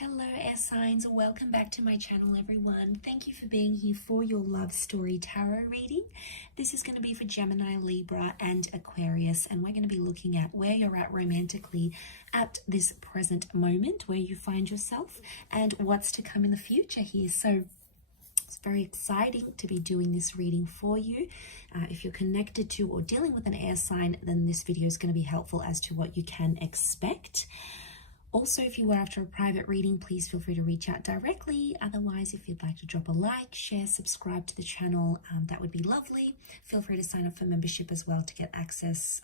Hello air signs, welcome back to my channel everyone. Thank you for being here for your love story tarot reading. This is going to be for Gemini, Libra and Aquarius, and we're going to be looking at where you're at romantically at this present moment, where you find yourself and what's to come in the future here. So it's very exciting to be doing this reading for you. If you're connected to or dealing with an air sign, then this video is going to be helpful as to what you can expect. Also, if you are after a private reading, please feel free to reach out directly. Otherwise, if you'd like to drop a like, share, subscribe to the channel, that would be lovely. Feel free to sign up for membership as well to get access,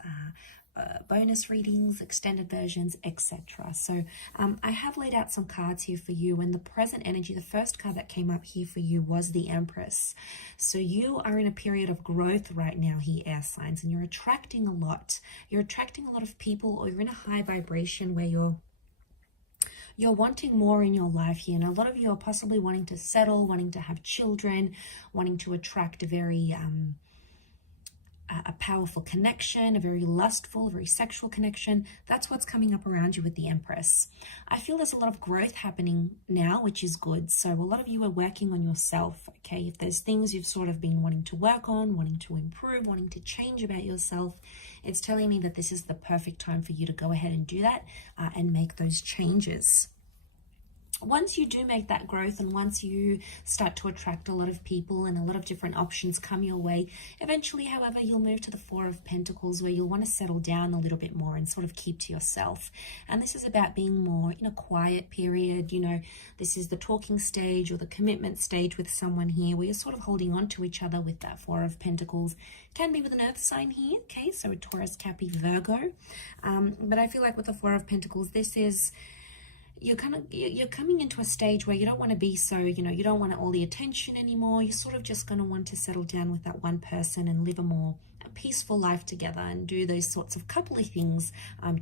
bonus readings, extended versions, etc. So I have laid out some cards here for you, and the present energy, the first card that came up here for you was the Empress. So you are in a period of growth right now here, air signs, and you're attracting a lot. You're attracting a lot of people, or you're in a high vibration where you're wanting more in your life here, and a lot of you are possibly wanting to settle, wanting to have children, wanting to attract a very a powerful connection, a very lustful, very sexual connection. That's what's coming up around you with the Empress. I feel there's a lot of growth happening now, which is good. So a lot of you are working on yourself, okay? If there's things you've sort of been wanting to work on, wanting to improve, wanting to change about yourself, it's telling me that this is the perfect time for you to go ahead and do that and make those changes. Once you do make that growth, and once you start to attract a lot of people and a lot of different options come your way, eventually, however, you'll move to the Four of Pentacles, where you'll want to settle down a little bit more and sort of keep to yourself. And this is about being more in a quiet period. You know, this is the talking stage or the commitment stage with someone here, where you're sort of holding on to each other with that Four of Pentacles. Can be with an earth sign here, okay, so a Taurus, Capricorn, Virgo. But I feel like with the Four of Pentacles, this is, you're coming into a stage where you don't want to be so, you don't want all the attention anymore. You're sort of just going to want to settle down with that one person and live a peaceful life together and do those sorts of coupley things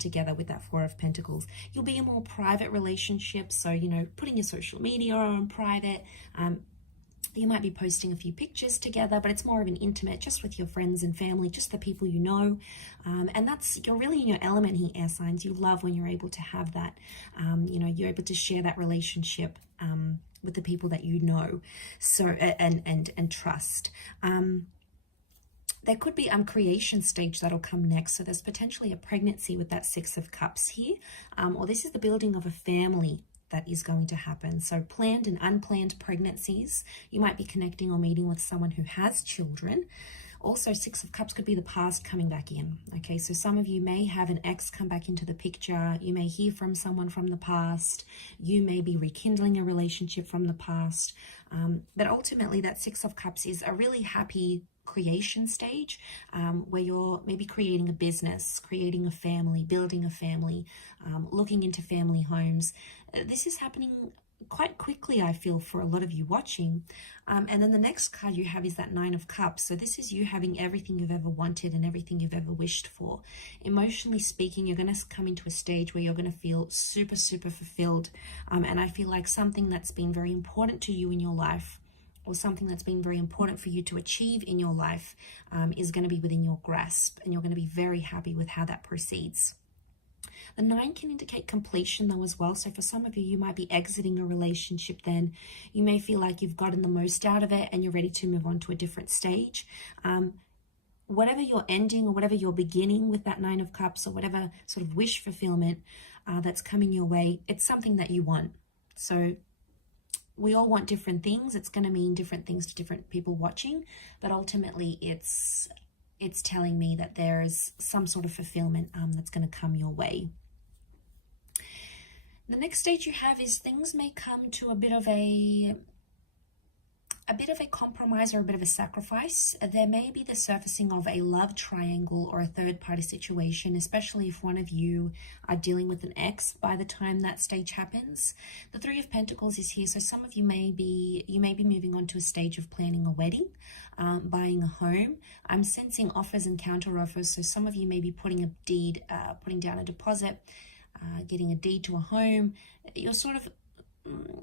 together with that Four of Pentacles. You'll be in more private relationships, so, putting your social media on private. You might be posting a few pictures together, but it's more of an intimate, just with your friends and family, just the people you know. And you're really in your element here, air signs. You love when you're able to have that, you're able to share that relationship with the people that you know, so and trust. There could be creation stage that'll come next. So there's potentially a pregnancy with that Six of Cups here, or this is the building of a family that is going to happen. So planned and unplanned pregnancies. You might be connecting or meeting with someone who has children. Also, Six of Cups could be the past coming back in. Okay, so some of you may have an ex come back into the picture. You may hear from someone from the past. You may be rekindling a relationship from the past. But ultimately, that Six of Cups is a really happy creation stage, where you're maybe creating a business, creating a family, building a family, looking into family homes. This is happening quite quickly, I feel, for a lot of you watching. And then the next card you have is that Nine of Cups. So this is you having everything you've ever wanted and everything you've ever wished for. Emotionally speaking, you're going to come into a stage where you're going to feel super, super fulfilled. And I feel like something that's been very important to you in your life, or something that's been very important for you to achieve in your life, is going to be within your grasp, and you're going to be very happy with how that proceeds. The 9 can indicate completion though as well. So for some of you, you might be exiting a relationship then. You may feel like you've gotten the most out of it and you're ready to move on to a different stage. Whatever you're ending or whatever you're beginning with that Nine of Cups, or whatever sort of wish fulfillment that's coming your way, it's something that you want. So we all want different things. It's going to mean different things to different people watching, but ultimately it's telling me that there is some sort of fulfillment that's going to come your way. The next stage you have is things may come to a bit of a compromise or a bit of a sacrifice. There may be the surfacing of a love triangle or a third-party situation, especially if one of you are dealing with an ex by the time that stage happens. The Three of Pentacles is here, so some of you may be moving on to a stage of planning a wedding, buying a home. I'm sensing offers and counter offers, so some of you may be putting down a deposit, getting a deed to a home. You're sort of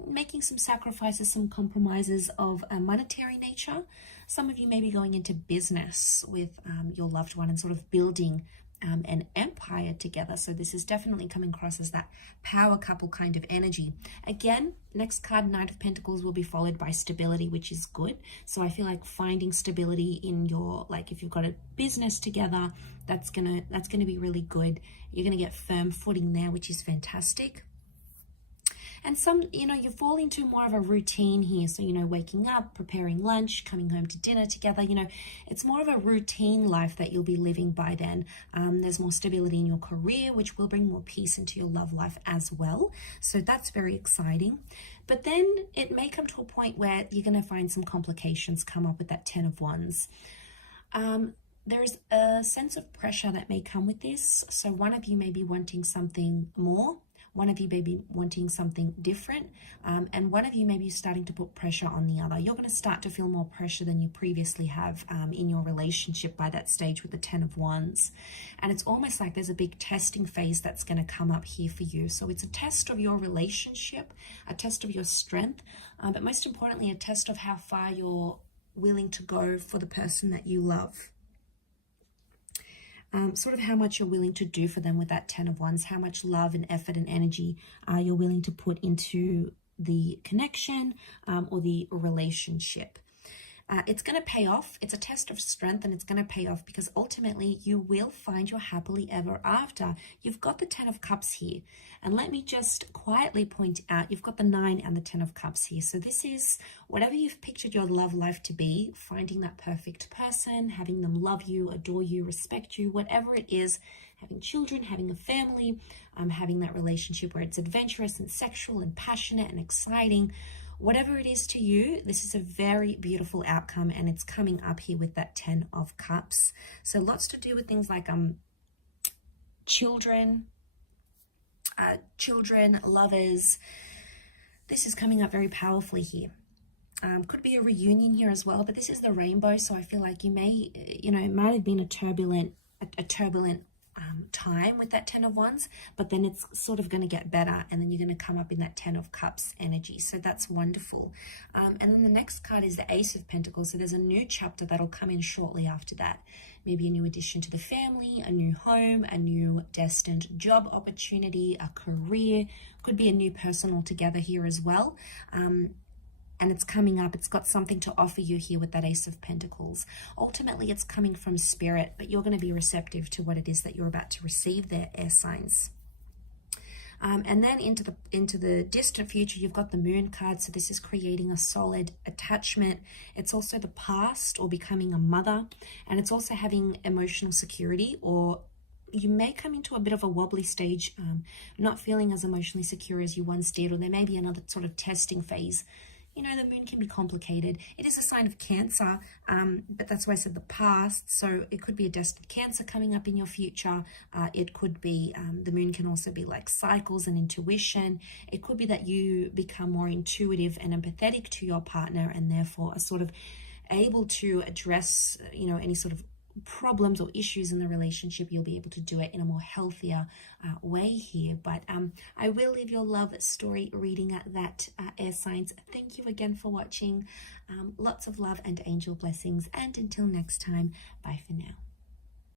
making some sacrifices, some compromises of a monetary nature. Some of you may be going into business with your loved one and sort of building an empire together. So this is definitely coming across as that power couple kind of energy. Again, next card, Knight of Pentacles, will be followed by stability, which is good. So I feel like finding stability in your, like if you've got a business together, that's gonna be really good. You're gonna get firm footing there, which is fantastic. And some, you fall into more of a routine here. So, waking up, preparing lunch, coming home to dinner together, it's more of a routine life that you'll be living by then. There's more stability in your career, which will bring more peace into your love life as well. So that's very exciting. But then it may come to a point where you're going to find some complications come up with that 10 of Wands. There's a sense of pressure that may come with this. So one of you may be wanting something more. One of you may be wanting something different, and one of you may be starting to put pressure on the other. You're going to start to feel more pressure than you previously have in your relationship by that stage with the 10 of Wands. And it's almost like there's a big testing phase that's going to come up here for you. So it's a test of your relationship, a test of your strength, but most importantly, a test of how far you're willing to go for the person that you love. Sort of how much you're willing to do for them with that 10 of Wands, how much love and effort and energy you're willing to put into the connection or the relationship. It's going to pay off. It's a test of strength, and it's going to pay off because ultimately you will find your happily ever after. You've got the 10 of Cups here. And let me just quietly point out, you've got the 9 and the 10 of Cups here. So this is whatever you've pictured your love life to be, finding that perfect person, having them love you, adore you, respect you, whatever it is, having children, having a family, having that relationship where it's adventurous and sexual and passionate and exciting. Whatever it is to you, this is a very beautiful outcome, and it's coming up here with that 10 of Cups. So lots to do with things like children, lovers. This is coming up very powerfully here. Could be a reunion here as well, but this is the rainbow, so I feel like you may, it might have been a turbulent time with that 10 of Wands, but then it's sort of going to get better, and then you're going to come up in that 10 of Cups energy. So that's wonderful. And then the next card is the Ace of Pentacles. So there's a new chapter that'll come in shortly after that. Maybe a new addition to the family, a new home, a new destined job opportunity, a career. Could be a new person altogether here as well. And it's coming up. It's got something to offer you here with that Ace of Pentacles. Ultimately, it's coming from spirit, but you're going to be receptive to what it is that you're about to receive there, air signs. And then into the distant future, you've got the Moon card. So this is creating a solid attachment. It's also the past or becoming a mother. And it's also having emotional security, or you may come into a bit of a wobbly stage, not feeling as emotionally secure as you once did, or there may be another sort of testing phase. The moon can be complicated. It is a sign of Cancer, but that's why I said the past. So it could be a destined Cancer coming up in your future. It could be, the moon can also be like cycles and intuition. It could be that you become more intuitive and empathetic to your partner, and therefore are sort of able to address, any sort of problems or issues in the relationship. You'll be able to do it in a more healthier way here. But I will leave your love story reading at that, air signs. Thank you again for watching. Lots of love and angel blessings, and until next time, bye for now.